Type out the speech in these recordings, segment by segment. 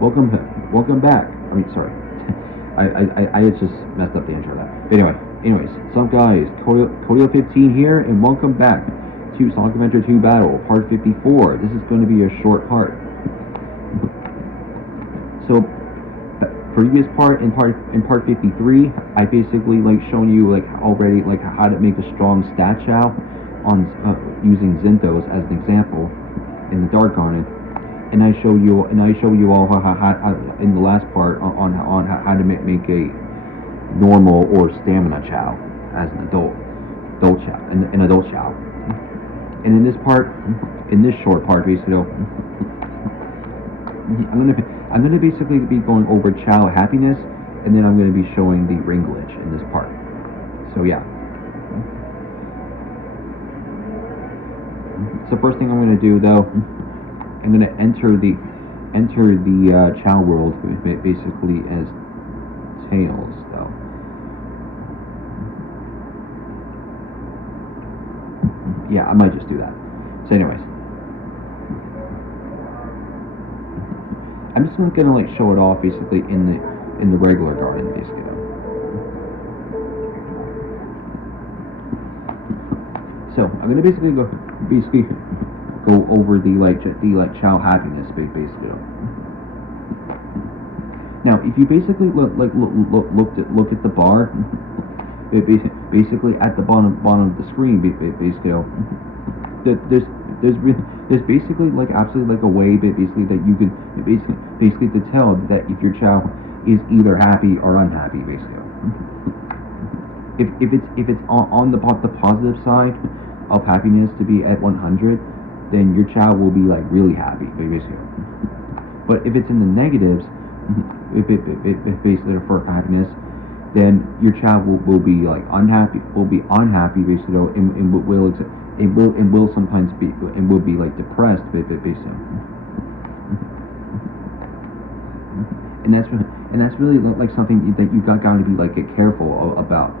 welcome back. I mean, sorry, I just messed up the intro there. But anyways, what's up, guys? Codio 15 here, and welcome back to Sonic Adventure 2 Battle, Part 54. This is going to be a short part. So, previous part in part 53, I basically shown you already how to make a strong stat Chao on using Zinthos as an example in the Dark Garden. And I show you all how in the last part on how to make a normal or stamina Chao as an adult Chao, an adult Chao. And in this short part, basically, I'm gonna basically be going over Chao happiness, and then I'm gonna be showing the ring glitch in this part. So yeah. So first thing I'm gonna do though, I'm gonna enter the Chao world basically as Tails though. Yeah, I might just do that. So anyways, I'm just gonna show it off basically in the regular garden basically. So I'm gonna basically go over the Chao happiness basically. Now, if you basically look at the bar, basically at the bottom of the screen, basically, there's basically absolutely a way basically that you can basically to tell that if your Chao is either happy or unhappy basically. If it's on the positive side of happiness to be at 100, then your Chao will be really happy basically. But if it's in the negatives, basically for happiness, then your Chao will be unhappy, basically, and will sometimes be depressed basically. And that's really something that you got to be get careful about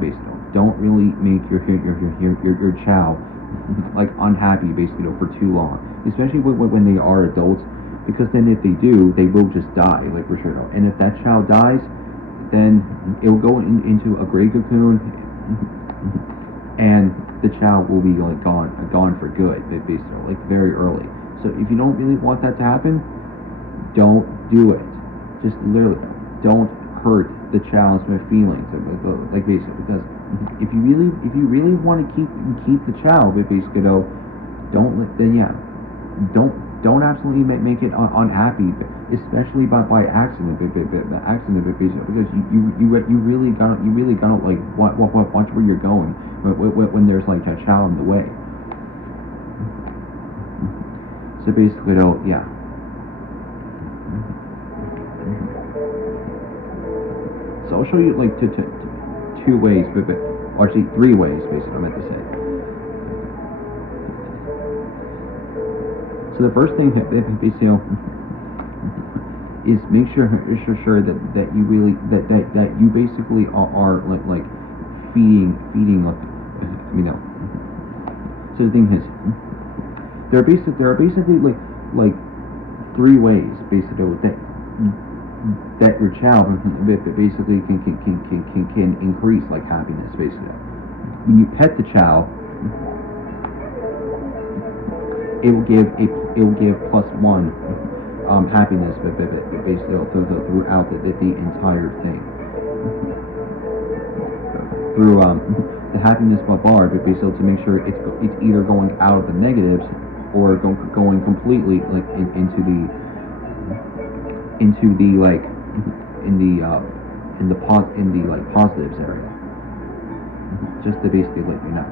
basically. Don't really make your Chao unhappy basically for too long, especially when they are adults, because then if they do, they will just die for sure. And if that Chao dies, then it will go into a gray cocoon, and the Chao will be gone for good basically, very early. So if you don't really want that to happen, don't do it. Just literally don't hurt the Chao's feelings basically, because if you really want to keep the Chao basically, don't absolutely make it unhappy, especially by accident basically, because you really gotta watch where you're going when there's a Chao in the way. So basically yeah. So I'll show you two ways, but actually 3 ways basically I meant to say. So the first thing basically is make sure that you really that you basically are feeding So the thing is, there are basically 3 ways basically that your Chao basically can increase happiness basically. When you pet the Chao, it will give +1 happiness basically throughout the entire thing. Through the happiness bar, but basically to make sure it's either going out of the negatives or going completely into the positives area. Just to basically let you know.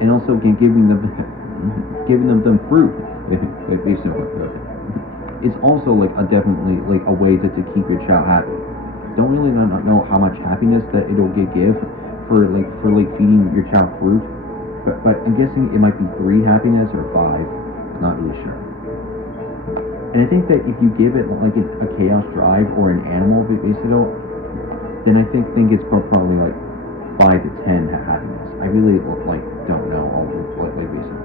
And also giving them fruit is also definitely a way to keep your Chao happy. Don't really know how much happiness that it'll give for feeding your Chao fruit, but I'm guessing it might be 3 happiness or 5. Not really sure. And I think that if you give it a chaos drive or an animal basically, then I think it's probably 5 to 10 happiness. I really don't know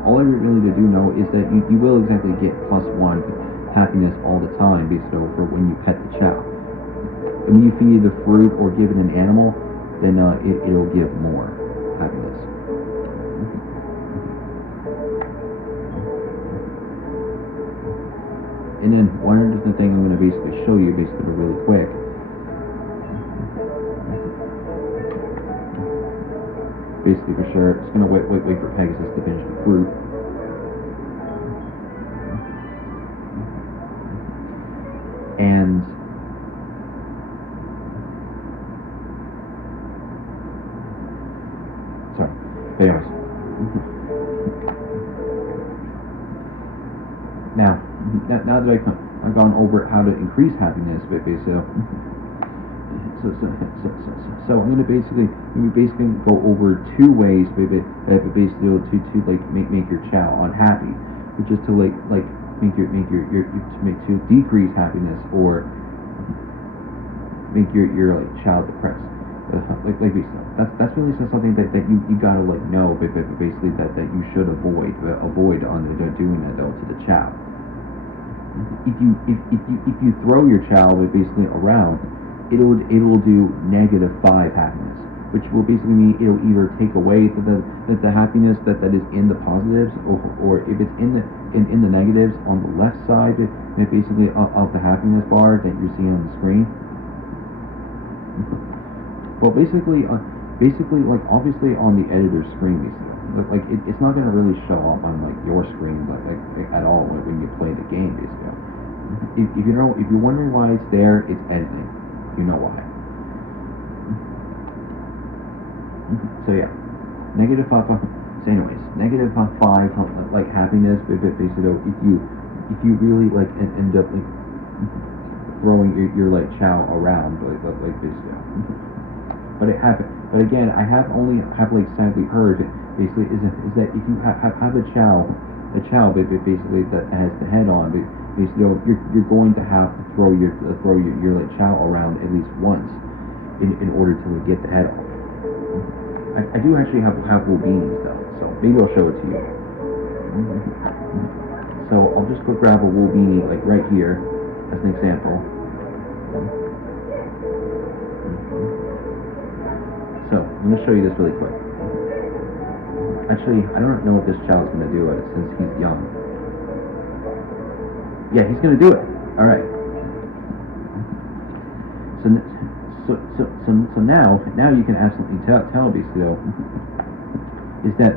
all I really do know is that you will exactly get +1 happiness all the time based over when you pet the Chao. And when you feed it a fruit or give it an animal, then it'll give more happiness. And then one other thing I'm going to basically show you basically really quick. Basically for sure, it's going to wait for Pegasus to finish the fruit. And sorry, but anyways. Now that I've gone over how to increase happiness, so I'm going to basically go over 2 ways, basically to like make your Chao unhappy, which is to like to decrease happiness or make your like Chao depressed. That's really something that you gotta like know, but basically that you should avoid on doing that though to the Chao. If you throw your Chao basically around, it'll do -5 happiness, which will basically mean it'll either take away the happiness that is in the positives, or if it's in the negatives on the left side, basically of the happiness bar that you're seeing on the screen. Well, basically, like obviously on the editor screen, basically, like it's not gonna really show up on like your screen like at all when you play the game, basically. If you're wondering why it's there, it's editing. You know why. So yeah, -5. So anyways, -5 like happiness, basically if you really like end up like throwing your like Chao around like basically. But it happened. But again, I have like sadly heard basically is that if you have a Chao basically that has the head on, basically you're going to have to throw your like Chao around at least once in order to get the head off. I do actually have wool beanies though, so maybe I'll show it to you. So I'll just go grab a wool beanie like right here as an example. So, I'm going to show you this really quick. Actually, I don't know if this Chao is going to do it since he's young. Yeah, he's going to do it. Alright. So now you can absolutely tell basically is that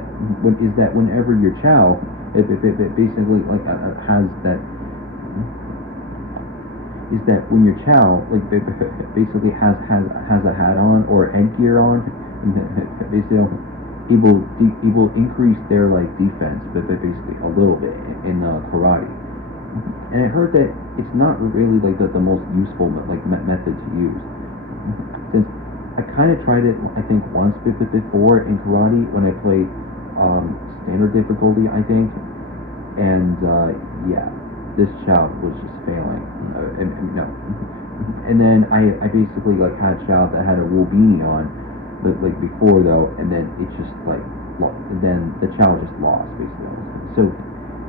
whenever your Chao it basically like has that is that when your Chao like basically has a hat on or headgear on, basically it will increase their like defense, but basically a little bit in karate. And I heard that it's not really like the most useful like method to use, since I kind of tried it I think once before in karate when I played standard difficulty I think, and yeah. This Chao was just failing. No. And then I basically like had Chao that had a wool beanie on, like before though, and then it just like then the Chao just lost basically.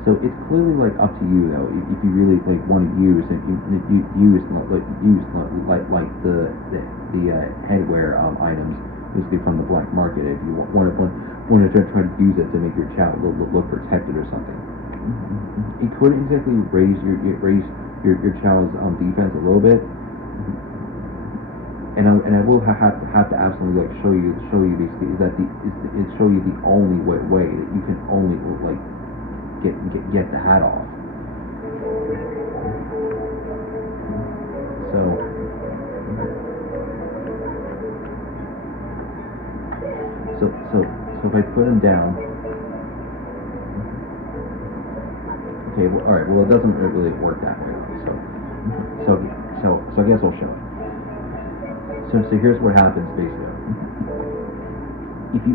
So it's clearly like up to you though if you really like want to use it. You use the headwear items basically from the black market if you want to try to use it to make your Chao look protected or something. It could exactly raise your Chao's defense a little bit, and I will have to absolutely like show you basically is show you the only way that you can only like get the hat off. So if I put him down. Okay, well, all right. Well, it doesn't really work that way. So I guess I'll show it. So here's what happens basically. If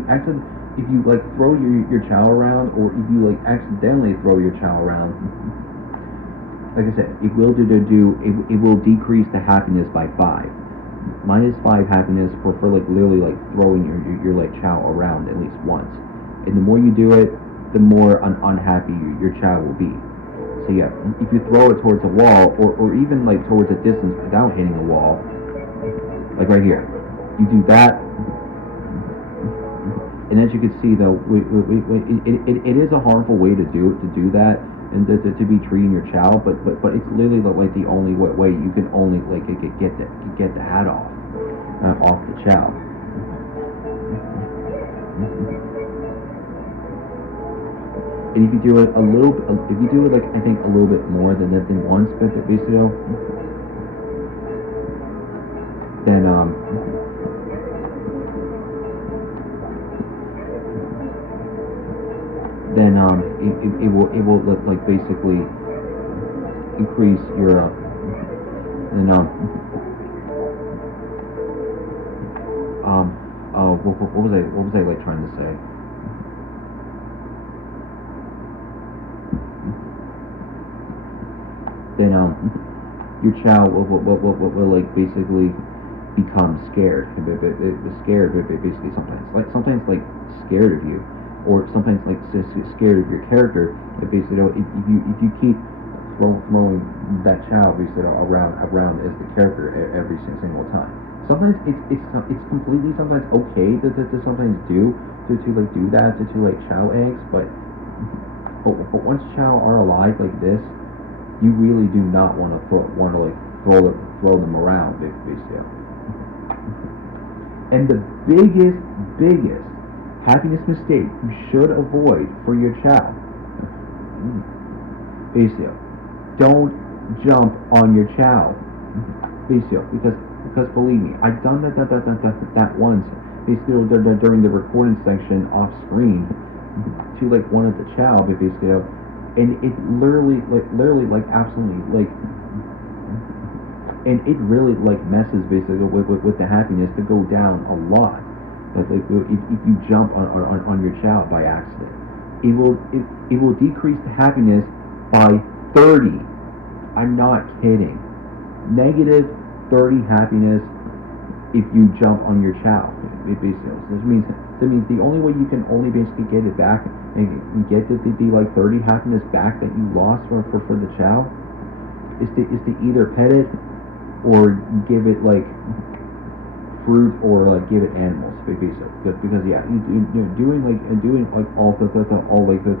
you like throw your Chao around, or if you like accidentally throw your Chao around, like I said, it will it will decrease the happiness by 5, -5 happiness for like literally like throwing your like Chao around at least once. And the more you do it, the more unhappy your Chao will be. So yeah, if you throw it towards a wall, or even like towards a distance without hitting a wall, like right here, you do that, and as you can see though, it is a harmful way to do that, and to be treating your Chao, but it's literally like the only way you can only like get the hat off the Chao. And if you do it a little, if you do it like I think a little bit more than once, but basically, then it will like basically increase your and what was I like trying to say? Then your Chao will like basically become scared, basically sometimes like scared of you, or sometimes like scared of your character. Like basically, if you keep throwing that Chao basically around as the character every single time. Sometimes it's completely sometimes okay to sometimes do that to like Chao eggs, but once Chao are alive like this, you really do not want to throw them around, basically. And the biggest happiness mistake you should avoid for your Chao, basically, don't jump on your Chao, basically, because believe me, I've done that once, basically during the recording section off screen to like one of the Chao, basically. And it literally like absolutely like, and it really like messes basically with the happiness to go down a lot. Like if you jump on your Chao by accident, it will decrease the happiness by 30. I'm not kidding. Negative 30 happiness if you jump on your Chao. That means the only way you can only basically get it back and get the like 30 happiness back that you lost for the Chao is to either pet it or give it like fruit or like give it animals, because yeah, doing all the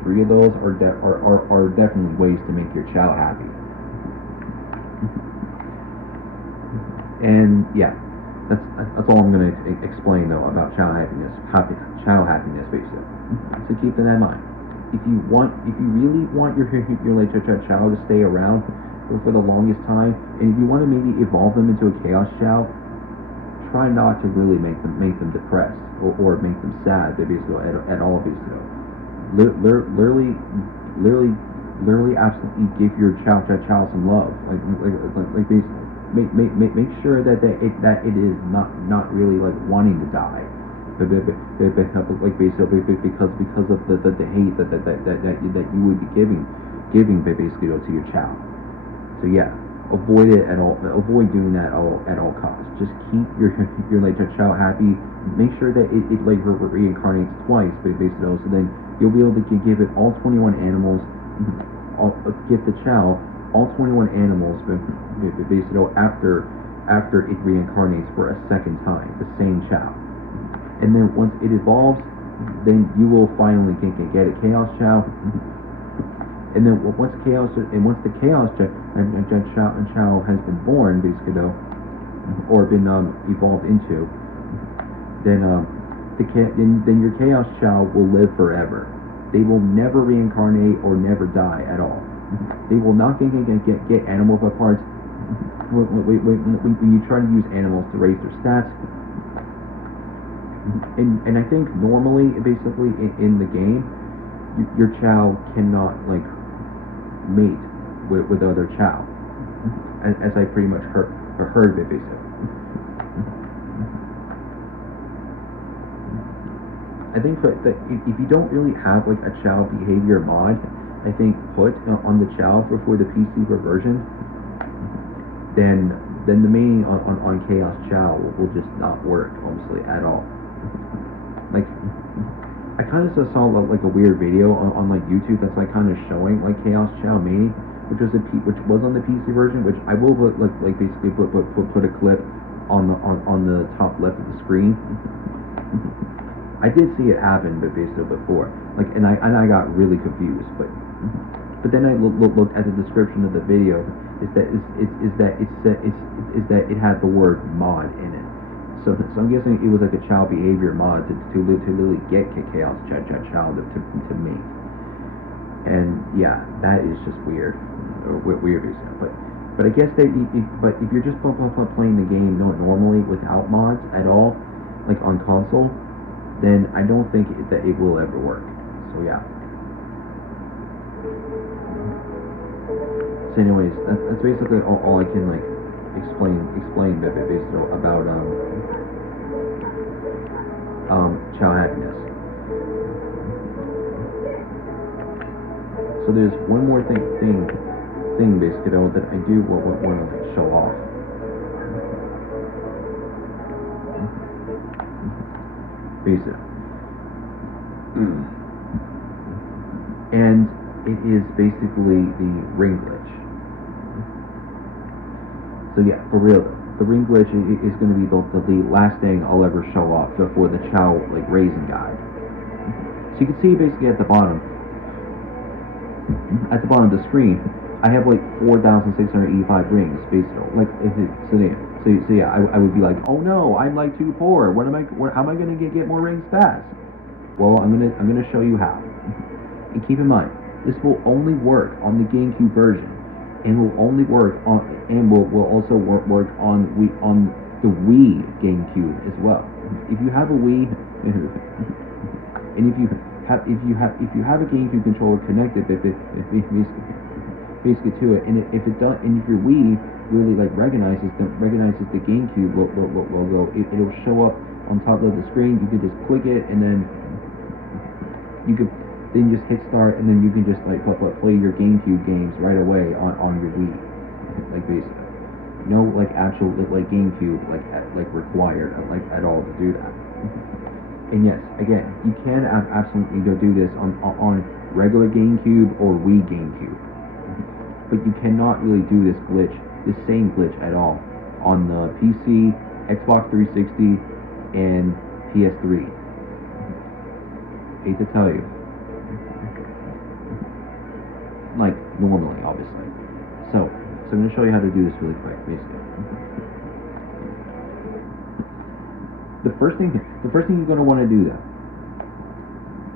three of those are definitely ways to make your Chao happy. And yeah, that's all I'm going to explain though about Chao happiness, basically. So keep that in mind. If you really want your Chao to stay around for the longest time, and if you want to maybe evolve them into a Chaos Chao, try not to really make them depressed or make them sad, basically at all, basically. Literally, absolutely give your Chao some love, like basically. Make sure that it is not really like wanting to die, like basically because of the hate that you would be giving basically to your Chao. So yeah, avoid it at all. Avoid doing that at all costs. Just keep your like Chao happy. Make sure that it like reincarnates twice, basically. So then you'll be able to give it all 21 animals. Give the Chao all 21 animals, basically after it reincarnates for a second time, the same Chao. And then once it evolves, then you will finally get a Chaos Chao. And then once the Chaos Chao has been born, basically, or been evolved into, then your Chaos Chao will live forever. They will never reincarnate or never die at all. They will not get animal parts. When you try to use animals to raise their stats, and I think normally, basically in the game, your Chao cannot like mate with other Chao, as I pretty much heard it basically. I think that if you don't really have like a Chao behavior mod, I think put on the Chao for the PC version, then the main on Chaos Chao will just not work honestly at all. Like I kind of saw like a weird video on like YouTube that's like kind of showing like Chaos Chao Mini, which was on the PC version, which I will put like basically put a clip on the top left of the screen. I did see it happen, but basically before, like, and I got really confused, but then I looked at the description of the video. Is that it had the word mod in it. So I'm guessing it was like a child behavior mod to literally get Chaos Chao to make. And yeah, that is just weird, but I guess that but if you're just playing the game normally without mods at all, like on console, then I don't think that it will ever work. So yeah. So anyways, that's basically all I can like explain basically about Chao happiness. So there's one more thing basically though that I do want to like show off. Basically. And it is basically the ring glitch. So yeah, for real though, the ring glitch is going to be the last thing I'll ever show off before the Chao like raising guide. So you can see basically at the bottom of the screen, I have like 4,685 rings basically. Like so yeah, I would be like, oh no, I'm like too poor. How am I going to get more rings fast? Well, I'm gonna show you how. And keep in mind, this will only work on the GameCube version, and will only work on, and will also work on the Wii GameCube as well. If you have a Wii, and if you have a GameCube controller connected, basically to it, and if it does, and if your Wii really like recognizes the GameCube logo, it'll show up on top of the screen. You can just click it, and then you could then just hit start, and then you can just like play your GameCube games right away on your Wii, like basically. No like actual like GameCube like required like at all to do that. And yes, again, you can absolutely go do this on regular GameCube or Wii GameCube, but you cannot really do this same glitch at all on the PC, Xbox 360, and PS3. Hate to tell you. Like, normally, obviously. So I'm going to show you how to do this really quick, basically. The first thing you're going to want to do, though,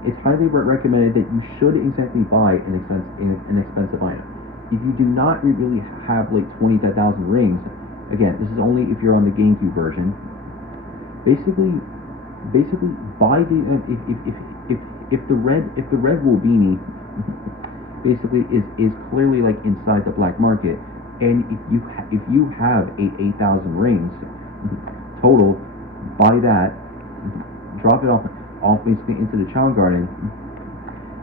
it's highly recommended that you should exactly buy an expensive item. If you do not really have like 20,000 rings, again, this is only if you're on the GameCube version. Basically buy the if the red wool beanie basically is clearly like inside the black market, and if you have 8,000 rings total, buy that, drop it off basically into the Chao Garden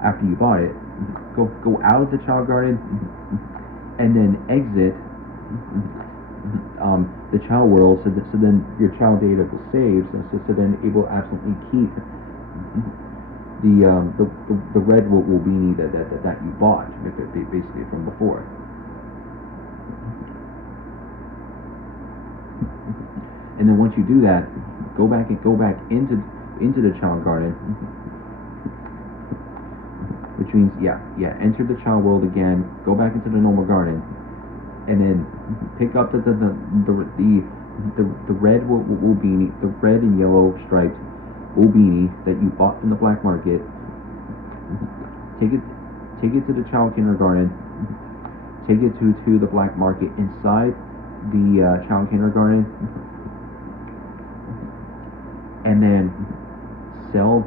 after you bought it. Go out of the Chao Garden and then exit the Chao world, so then your Chao data will save, so then it will absolutely keep the red wool beanie that you bought basically from before. And then once you do that, go back into the Chao Garden, which means enter the Chao world again, go back into the normal garden, and then pick up the red wool beanie, the red and yellow striped wool beanie that you bought from the black market. Take it to the Chao kindergarten. Take it to the black market inside the Chao kindergarten, and then sell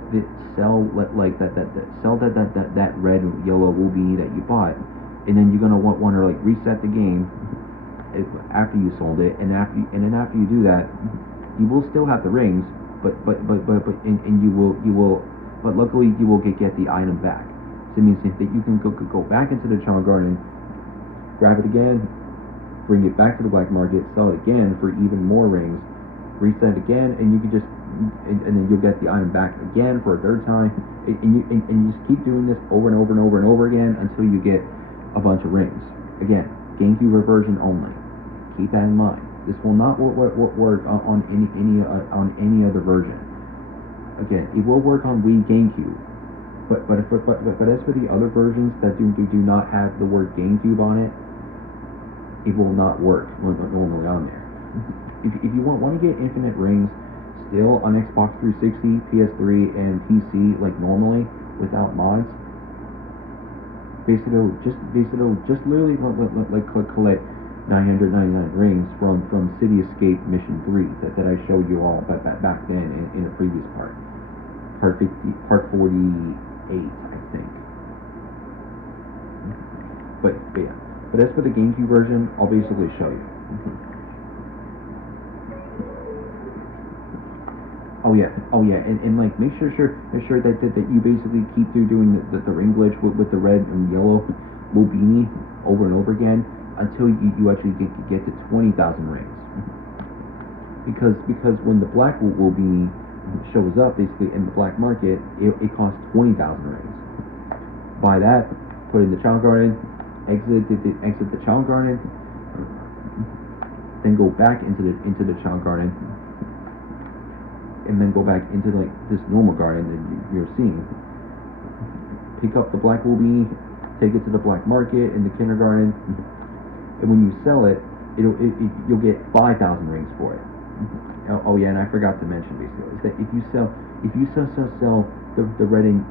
that red and yellow wool beanie that you bought, and then you're gonna want to like reset the game after you sold it, and then after you do that, you will still have the rings, but you will but luckily you will get the item back. So it means that you can go back into the Chao Garden, grab it again, bring it back to the black market, sell it again for even more rings, reset it again, and you can just and then you'll get the item back again for a third time, and you just keep doing this over and over and over and over again until you get a bunch of rings. Again, GameCube version only. Keep that in mind. This will not work on any other version. Again, it will work on Wii, GameCube, but as for the other versions that do not have the word GameCube on it, it will not work normally on there. If you want to get infinite rings still on Xbox 360, PS3, and PC like normally without mods, basically just literally like collect 999 rings from City Escape Mission 3 that I showed you all back then in a previous part 48, I think. But yeah. But as for the GameCube version, I'll basically show you. Oh yeah, and like make sure that you basically keep doing the ring glitch with the red and yellow Mobini over and over again until you actually get to 20,000 rings. Because when the black Mobini shows up basically in the black market, it costs 20,000 rings. Buy that, put it in the Chao Garden. Exit the Chao Garden, then go back into the Chao Garden, and then go back into like this normal garden that you're seeing. Pick up the black Mobini, take it to the black market in the kindergarten, and when you sell it, you'll get 5,000 rings for it. Oh yeah, and I forgot to mention basically is that if you sell the red and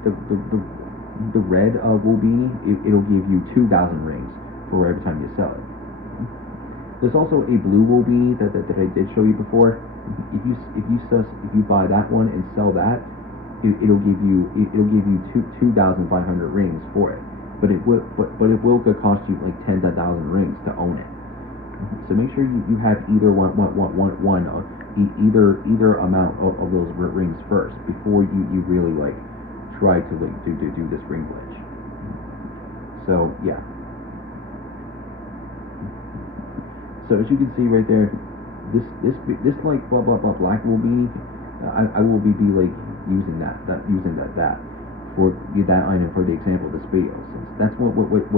the red Mobini, it'll give you 2,000 rings for every time you sell it. There's also a blue Mobini that I did show you before. If you buy that one and sell that, it'll give you 2,500 rings for it. But it will cost you like 10,000 rings to own it. So make sure you have either either amount of those rings first before you really like try to like do this ring glitch. So yeah. So as you can see right there, this like blah black will be I will be like using that for that item for the example of this video, since that's what most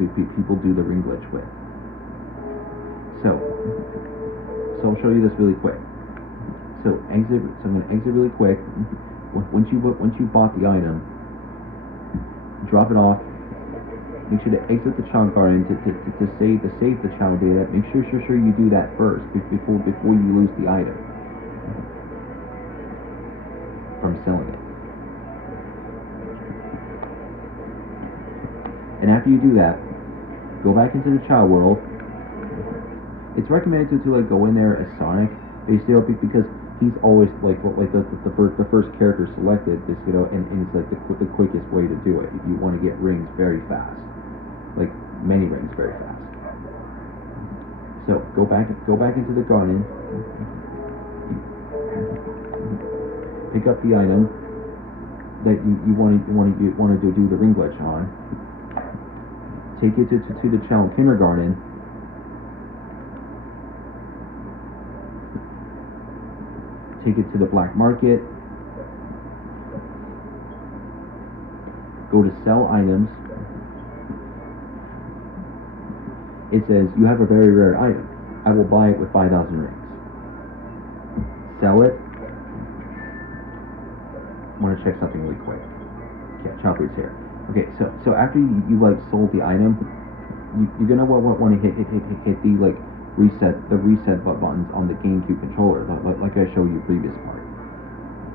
people do the ring glitch with. So I'll show you this really quick. So I'm gonna exit really quick. Once you bought the item, drop it off. Make sure to exit the Chao Garden to save the Chao data. Make sure you do that first before you lose the item from selling it. And after you do that, go back into the Chao world. It's recommended to like go in there as Sonic, basically, because he's always like the first character selected, this, you know, and it's like the quickest way to do it if you want to get rings very fast, like many rings very fast. So go back into the garden, pick up the item that you want to do the ring glitch on, take it to the Chao kindergarten. Take it to the black market, go to sell items. It says you have a very rare item. I will buy it with 5,000 rings. Sell it. I want to check something really quick. Okay, Chopper's here. Okay, so after you like sold the item, you're gonna want to hit the like reset buttons on the GameCube controller, like I showed you previous part.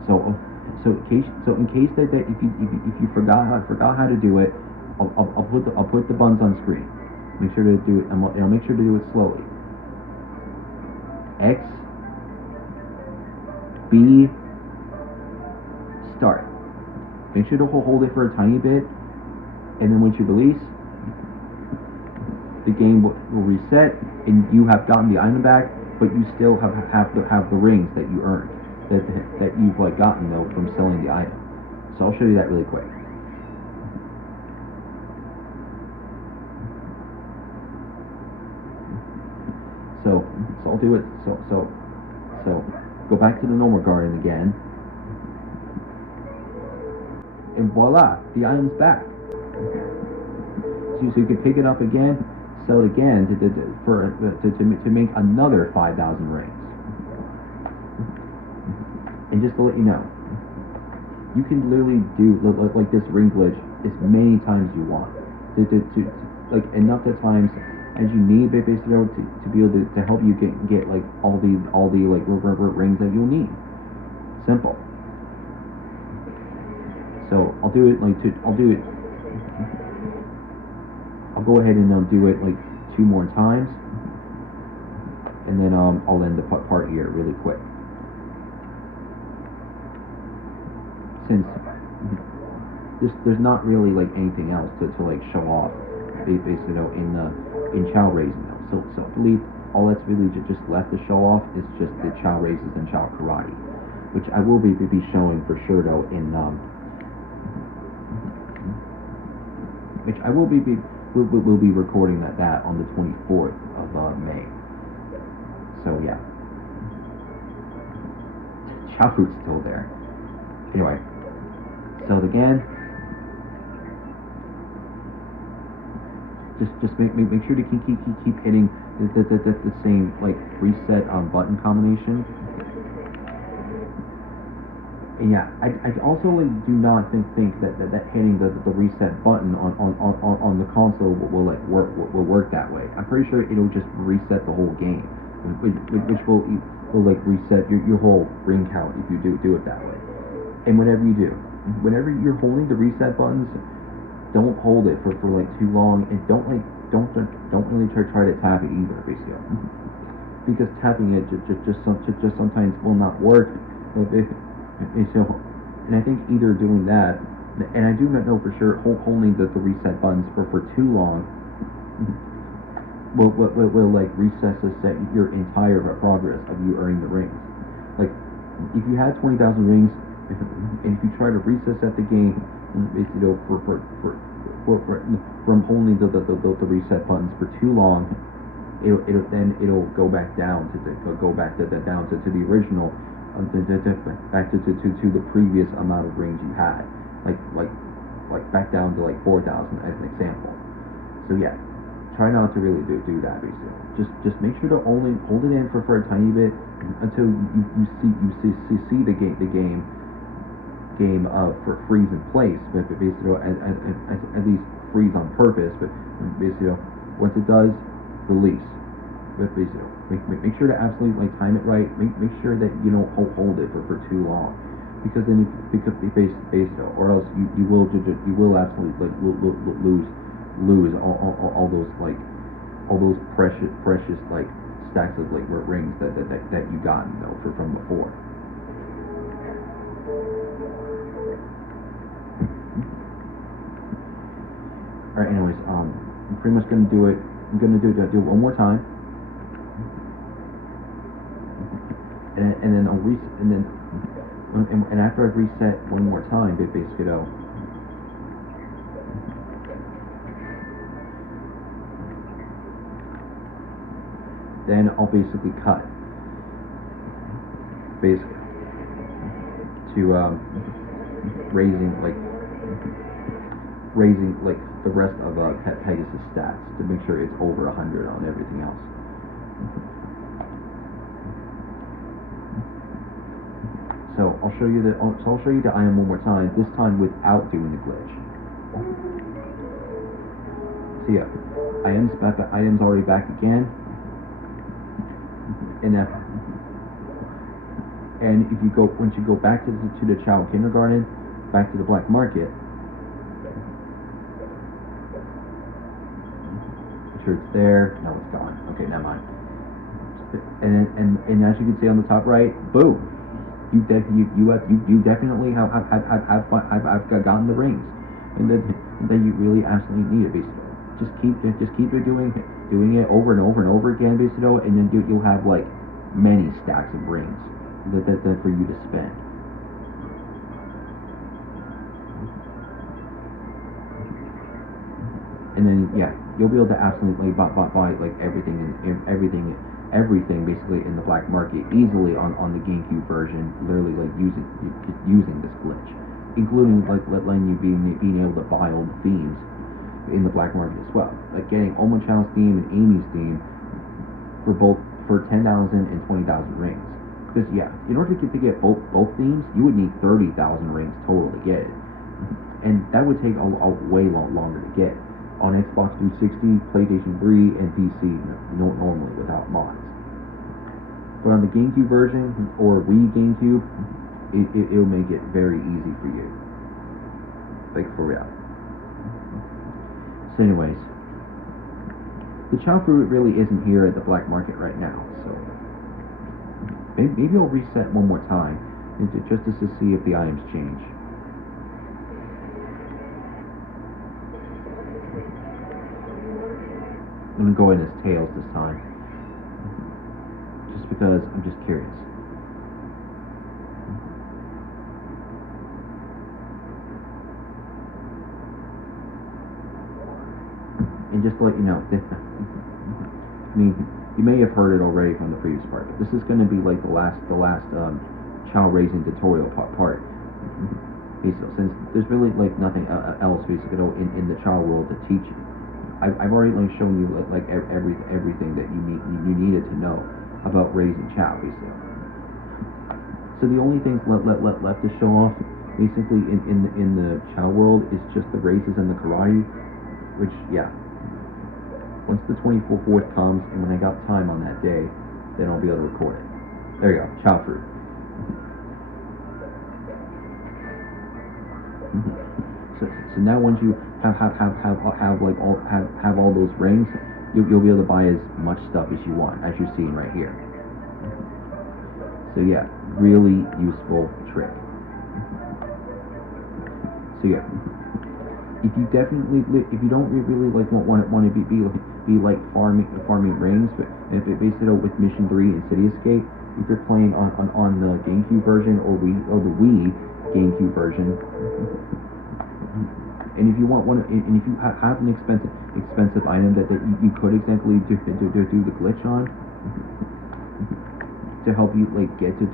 So in case that if you forgot how to do it, I'll put the buttons on screen. Make sure to do it. I'll make sure to do it slowly. X, B, start. Make sure to hold it for a tiny bit, and then once you release, the game will reset, and you have gotten the item back, but you still have the rings that you earned, that you've like gotten though from selling the item. So I'll show you that really quick. So I'll do it. So go back to the normal garden again, and voila, the item's back. So you can pick it up again, sell it again to make another 5,000 rings. And just to let you know, you can literally do like this ring glitch as many times you want. Like enough times as you need, basically, to be able to help you get like all the like rings that you'll need. Simple. So I'll do it I'll go ahead and do it like 2 more times, and then I'll end the part here really quick. Since there's not really like anything else to like show off, basically, in Chao raising them. So I believe all that's really just left to show off is just the Chao raises and Chao karate, which I will be showing for sure though in which I will be recording that on the 24th of May. So yeah, Chao fruit's still there. Anyway, so again, just make sure to keep hitting the same like reset button combination. And yeah, I also like do not think that hitting the reset button on the console will work that way. I'm pretty sure it'll just reset the whole game, which will like reset your whole ring count if you do it that way. And whenever you're holding the reset buttons, don't hold it for like too long, and don't really try to tap it either, basically, because tapping it just sometimes will not work. And I think either doing that, and I do not know for sure, holding the reset buttons for too long will like reset your entire progress of you earning the rings. Like if you had 20,000 rings, and if you try to reset the game, basically from holding the reset buttons for too long, it'll go back down to the original, back to the previous amount of rings you had, like back down to like 4,000 as an example. So yeah, try not to really do that, basically. Just make sure to only hold it in for a tiny bit until you see the game for freeze in place, but basically at least freeze on purpose. But basically, once it does, release. But basically, make sure to absolutely like time it right. Make sure that you don't hold it for too long, because then or else you will absolutely like lose all those precious like stacks of like rings that you gotten though from before. Alright, anyways, I'm pretty much gonna do it. I'm gonna do it one more time, and then I'll reset, and after I've reset one more time, basically, then I'll basically cut, to raising like the rest of Pegasus stats to make sure it's over 100 on everything else. So I'll show you the item one more time, this time without doing the glitch. So yeah, item's already back again. And if you once you go back to the Chao kindergarten, back to the black market, sure it's there. No, it's gone. Okay, never mind. And as you can see on the top right, boom! You definitely have gotten the rings, and then you really absolutely need it, basically. Just keep it doing it over and over and over again, basically, and then you'll have like many stacks of rings that for you to spend. And then yeah, you'll be able to absolutely buy like everything everything basically in the black market easily on the GameCube version, literally like using this glitch, including like letting you being able to buy all the themes in the black market as well, like getting Oma Chao's theme and Amy's theme for 10,000 and 20,000 rings. Because yeah, in order to get both themes, you would need 30,000 rings total to get it, and that would take a way longer to get on Xbox 360, PlayStation 3, and PC normally without mods. But on the GameCube version or Wii GameCube, it'll make it very easy for you, like for real. So anyways, the Chao fruit really isn't here at the black market right now, so maybe I'll reset one more time just to see if the items change. I'm gonna go in as Tails this time, just because I'm just curious. And just to let you know, I mean, you may have heard it already from the previous part, but this is going to be like the last Chao raising tutorial part. Basically, since there's really like nothing else basically in the Chao world to teach you. I've already like shown you like everything that you needed to know about raising Chao basically. So the only things left to show off basically in the Chao world is just the races and the karate, which yeah. Once the 24th comes, and when I got time on that day, then I'll be able to record it. There you go, Chao fruit. So now once you have all those rings, you'll be able to buy as much stuff as you want, as you're seeing right here. So yeah, really useful trick. So yeah, if you don't really like want to be like farming rings, but if it based it out with Mission 3 and City Escape, if you're playing on the GameCube version or the Wii GameCube version. And if you want one, and if you have an expensive item that you could exactly do the glitch on to help you like get to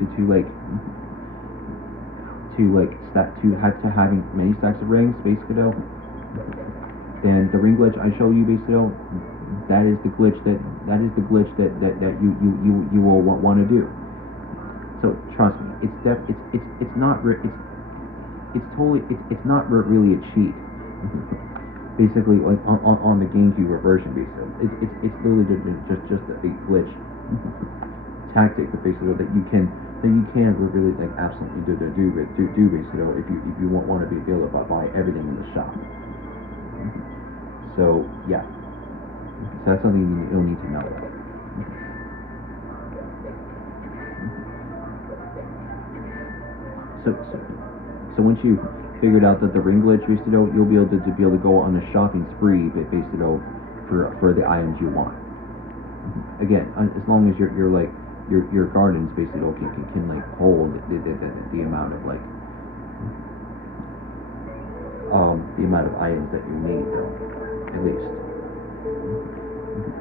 having many stacks of rings, basically though, then the ring glitch I show you basically though, that is the glitch that you will want to do. So trust me, it's not really a cheat. Basically, like on the GameCube version, basically, it's literally just a glitch tactic, but basically that you can really like absolutely do basically if you want to be able to buy everything in the shop. So yeah, so that's something you'll need to know. So once you figured out that the ring glitch, basically, you'll be able to go on a shopping spree, basically, for the items you want. Again, as long as your gardens basically can like hold the amount of like the amount of items that you need, though, at least.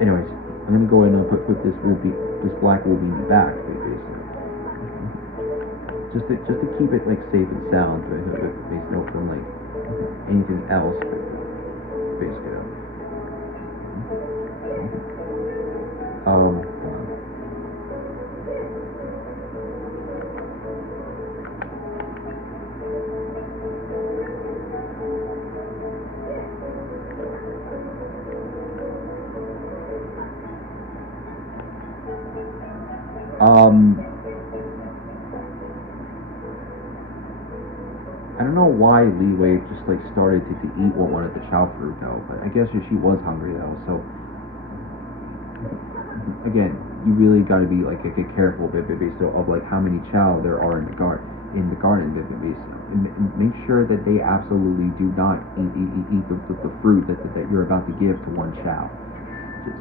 Anyways, I'm gonna go ahead and put this black ruby back, basically. Just to keep it like safe and sound, basically from like anything else, basically. I don't know why Leeway just like started to eat one of the Chao fruit though, but I guess she was hungry though. So again, you really got to be like careful, based of like how many Chao there are in the garden, and make sure that they absolutely do not eat the fruit that you're about to give to one Chao.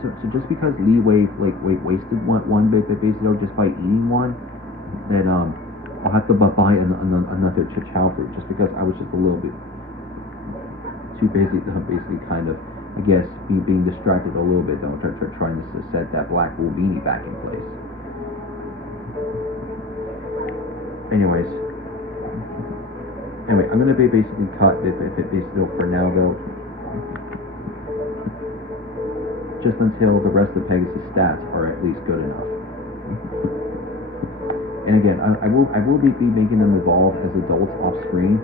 So just because Leeway like wasted one bit just by eating one, then I'll have to buy another Chao fruit just because I was just a little bit too busy to basically kind of I guess being distracted a little bit though, trying to set that black wool beanie back in place. Anyways, I'm gonna basically cut it basically for now though, just until the rest of Pegasus stats are at least good enough. And again, I will be making them evolve as adults off screen,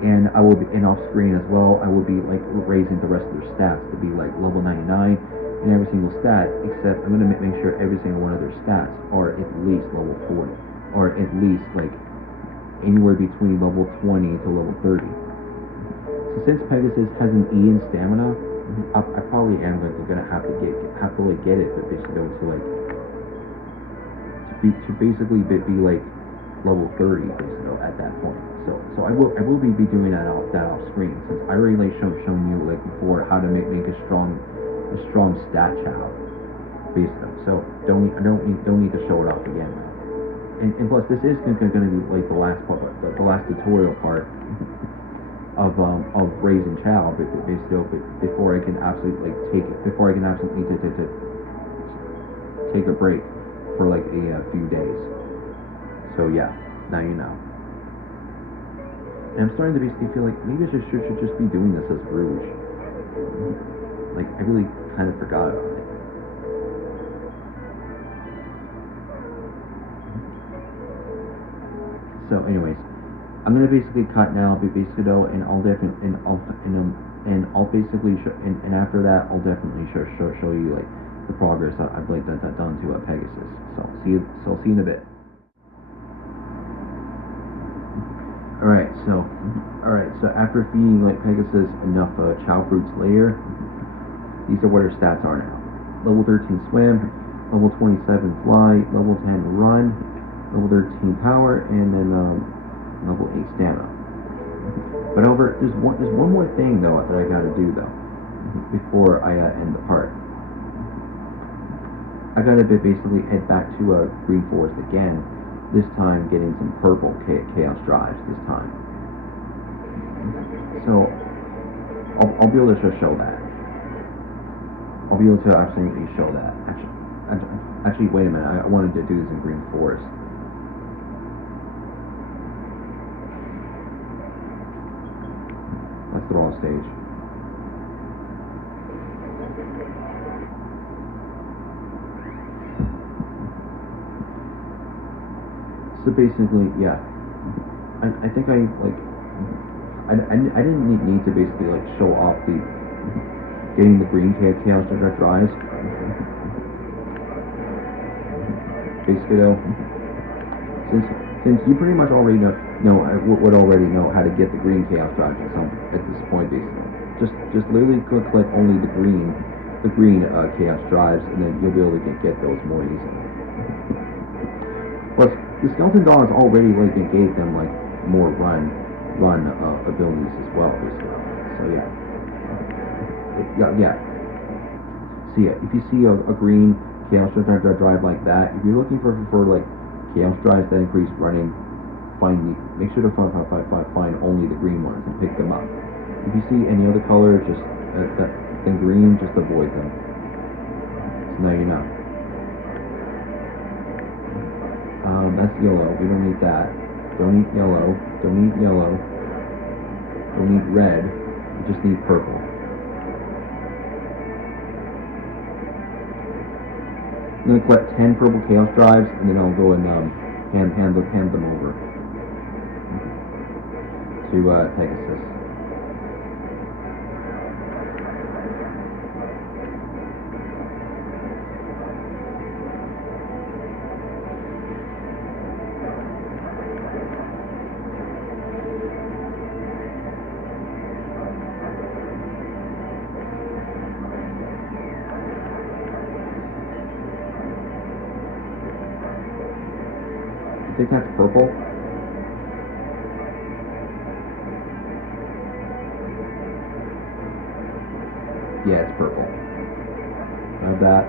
and I will be off screen as well. I will be like raising the rest of their stats to be like level 99 in every single stat, except I'm gonna make sure every single one of their stats are at least level 40, or at least like anywhere between level 20 to level 30. So since Pegasus has an E in stamina, I probably am gonna have to get it, but basically to like. To basically be like level 30 basically at that point. So I will be doing that off screen, since I already like shown you like before how to make a strong stat Chao basically. So don't need to show it off again. And plus this is going to be like the last part, the last tutorial part of raising Chao basically before I can absolutely like take a break for like a few days. So yeah, now you know. And I'm starting to basically feel like maybe I should just be doing this as Rouge. Like I really kind of forgot about it. So anyways, I'm gonna basically cut now, and I'll definitely and I'll basically and after that I'll definitely show you like the progress I've like done to Pegasus. So I'll see you in a bit. Alright, so after feeding like Pegasus enough Chao fruits later, these are what her stats are now. Level 13 swim, level 27 fly, level 10 run, level 13 power, and then level 8 stamina. But there's one more thing though that I gotta do though before I end the part. I gotta basically head back to Green Forest again, this time getting some purple Chaos Drives this time. So, I'll be able to show that. I'll be able to absolutely show that. Actually, wait a minute, I wanted to do this in Green Forest. That's the wrong stage. So basically, yeah, I think I didn't need to basically like show off the getting the green Chaos Drives. Basically though, since you pretty much already would already know how to get the green Chaos Drives at this point, basically, just literally click only the green Chaos Drives, and then you'll be able to get those more easily. Plus, the skeleton dogs already like gave them like more run abilities as well, basically. So yeah. So yeah, if you see a green Chaos Drive like that, if you're looking for like Chaos Drives that increase running, make sure to find only the green ones and pick them up. If you see any other color, just than green, just avoid them. So now you know. That's yellow. We don't need that. Don't need yellow. Don't need yellow. Don't need red. We just need purple. I'm gonna collect 10 purple Chaos Drives, and then I'll go and hand them over to Pegasus. I think that's purple. Yeah, it's purple. Have that.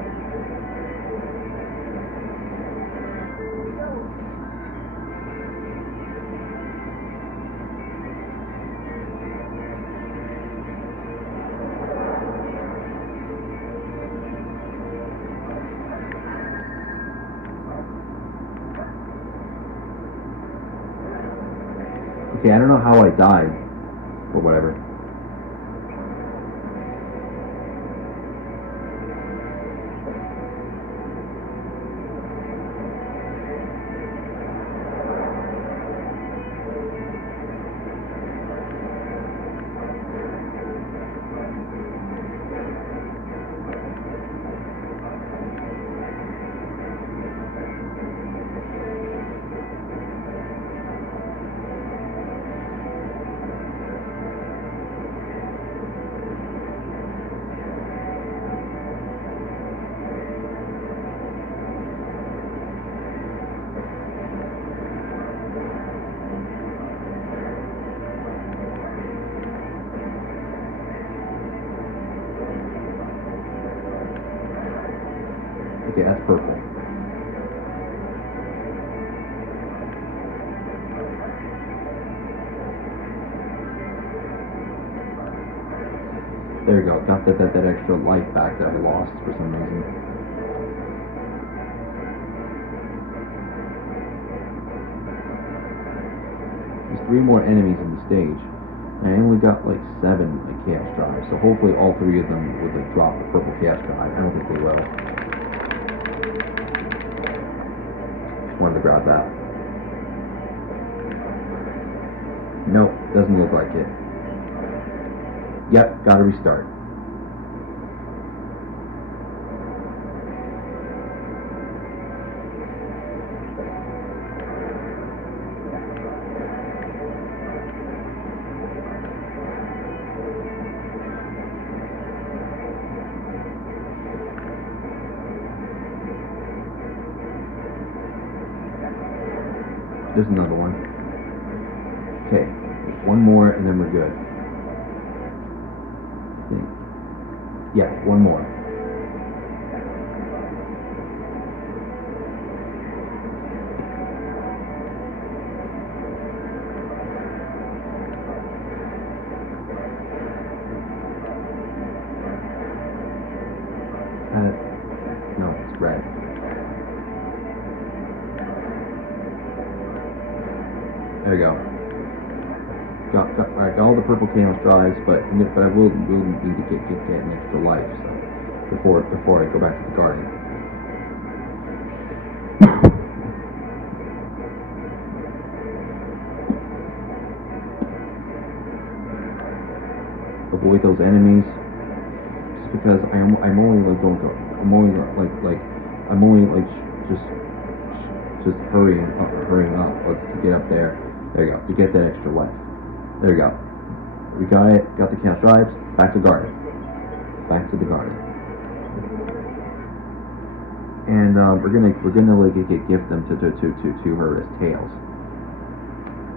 Okay, I don't know how I died, or whatever. Okay, that's purple. There you go. Got that extra life back that I lost for some reason. There's 3 more enemies in the stage. And I only got like 7 like chaos drives, so hopefully all 3 of them would like drop the purple chaos drive. I don't think they will. Just wanted to grab that. Nope, doesn't look like it. Yep, gotta restart. There's another one. Okay, one more and then we're good. Yeah, one more. No, it's red. There we go. Got all the purple chaos drives, but I will need to get an extra life, so before I go back to the garden. Avoid those enemies, just because I'm only like just hurrying up to get up there. There you go, to get that extra life. There you go. We got it. Got the chaos drives. Back to garden. Back to the garden. And we're gonna like gift them to her as tails.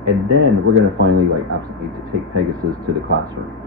And then we're gonna finally like absolutely take Pegasus to the classroom.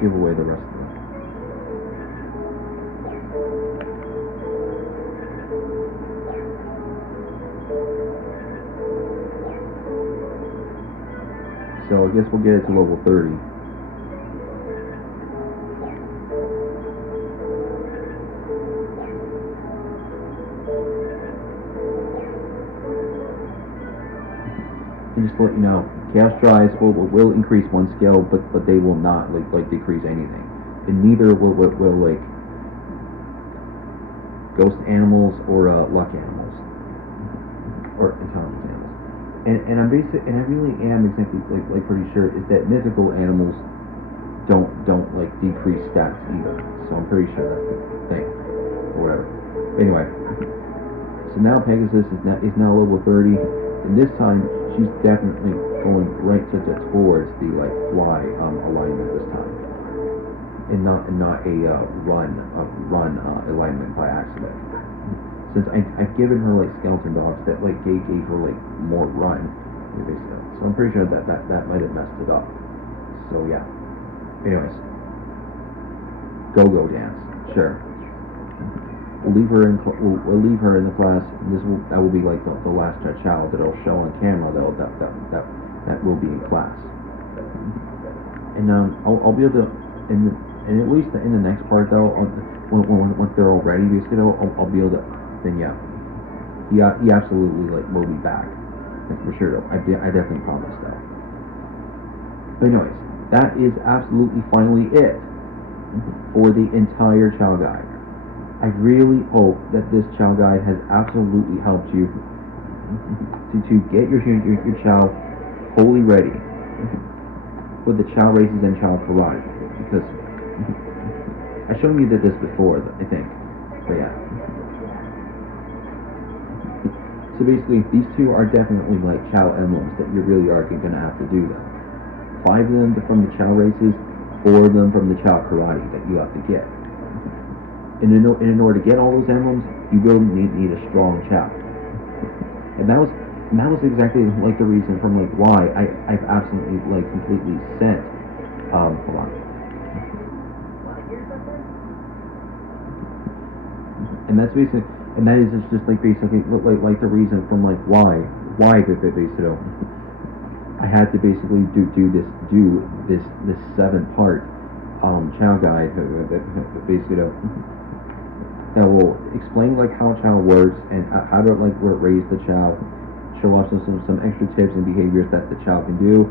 Give away the rest of them. So I guess we'll get it to level 30. And just to let you know, chaos drives will increase one skill, but they will not like decrease anything. And neither will like ghost animals or luck animals or intelligence animals. And I really am exactly like pretty sure is that mythical animals don't like decrease stats either. So I'm pretty sure that's the thing or whatever. Anyway, so now Pegasus is now level 30. And this time, she's definitely going right towards the like fly alignment this time, and not a run alignment by accident. Since I've given her like skeleton dogs that like gave her like more run, so I'm pretty sure that might have messed it up. So yeah. Anyways, go dance. Sure. We'll leave her in the class. And that will be like the last Chao that I'll show on camera though. That will be in class. And I'll be able to and at least in the next part though, once they're all ready, basically I'll be able to. Then yeah, he absolutely like will be back, like, for sure. I definitely promise that. But anyways, that is absolutely finally it for the entire Chao guide. I really hope that this Chao guide has absolutely helped you to get your Chao fully ready for the Chao races and Chao karate, because I've shown you this before, I think. But yeah. So basically, these two are definitely like Chao emblems that you really are going to have to do them. 5 of them from the Chao races, 4 of them from the Chao karate that you have to get. And in order to get all those emblems, you will need a strong Chao. And that was exactly like the reason from like why I've absolutely like completely sent. Hold on. And that's basically. And that is just like basically like the reason from like why basically I had to basically do this 7-part Chao guide basically that will explain like how Chao works and how to like raise the Chao, show off some extra tips and behaviors that the Chao can do,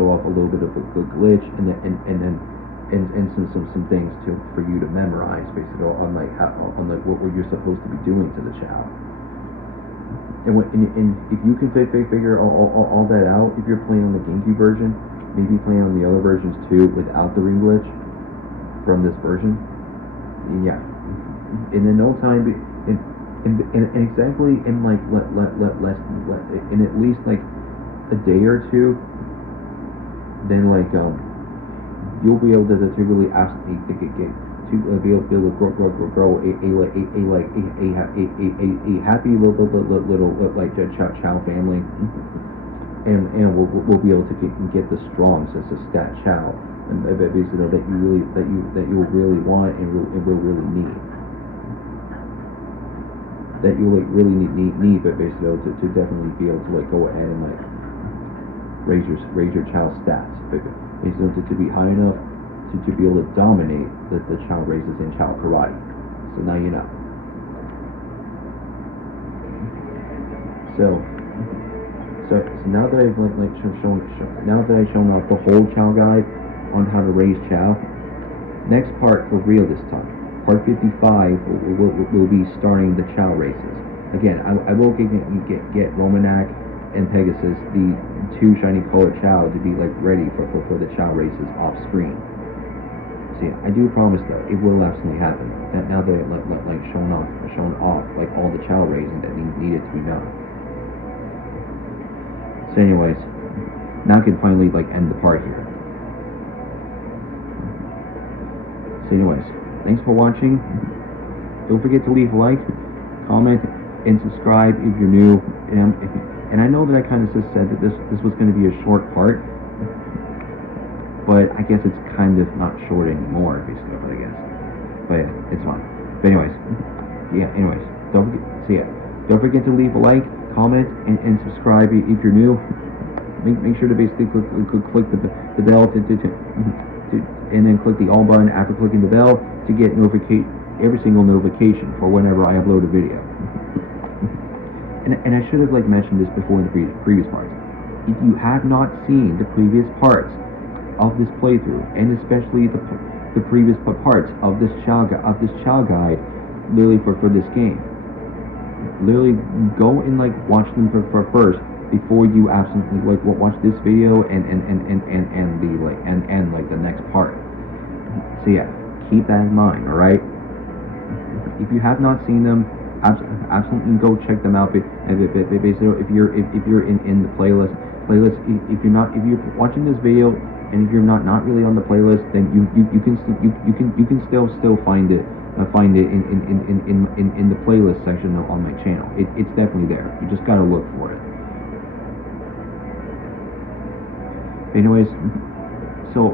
show off a little bit of a good glitch, and some things for you to memorize, basically, on like what you're supposed to be doing to the Chao. And if you can figure all that out, if you're playing on the GameCube version, maybe playing on the other versions too without the ring glitch from this version, yeah. And in no time, and exactly in like in at least like a day or two, then like you'll be able to really absolutely be able to grow a happy little like Chao family, and we'll be able to get the strong stat Chao, and basically that you will really want and will really need. That you like really need, but basically to definitely be able to like go ahead and like raise your Chao stats. Basically to be high enough to be able to dominate the Chao races in Chao karate. So now you know. So now that I've shown off the whole Chao guide on how to raise Chao, next part for real this time, part 55 will be starting the Chao races. Again, I will get Romanak and Pegasus, the 2 shiny colored Chao, to be like ready for the Chao races off screen. So yeah, I do promise though, it will absolutely happen. That now that like shown off like all the Chao raising that needed to be done. So anyways, now I can finally like end the part here. So anyways, thanks for watching. Don't forget to leave a like, comment, and subscribe if you're new. And I know that I kind of just said that this was going to be a short part, but I guess it's kind of not short anymore, basically. But I guess, but yeah, it's fine. But anyways, don't forget to leave a like, comment, and subscribe if you're new. Make sure to basically click the bell and then click the all button after clicking the bell to get every single notification for whenever I upload a video. And I should have like mentioned this before in the previous parts. If you have not seen the previous parts of this playthrough, and especially the previous parts of this Chao guide, literally for this game, literally go and like watch them for first before you absolutely like watch this video and the next part. So yeah, keep that in mind. All right. If you have not seen them, absolutely go check them out. Basically, if you're in the playlist, if you're watching this video and if you're not really on the playlist, then you can still find it. Find it in the playlist section on my channel. It's definitely there. You just gotta look for it. Anyways, so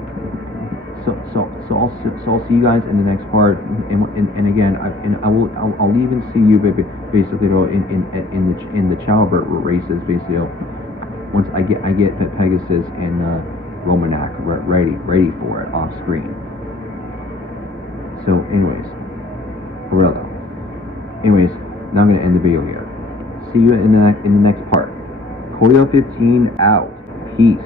I'll see you guys in the next part. And again, I'll even see you basically though in the Chao races basically once I get Pegasus and Romanak ready for it off screen. So anyways. For real though. Anyways, now I'm gonna end the video here. See you in the next part. Koyo 15 out. Peace.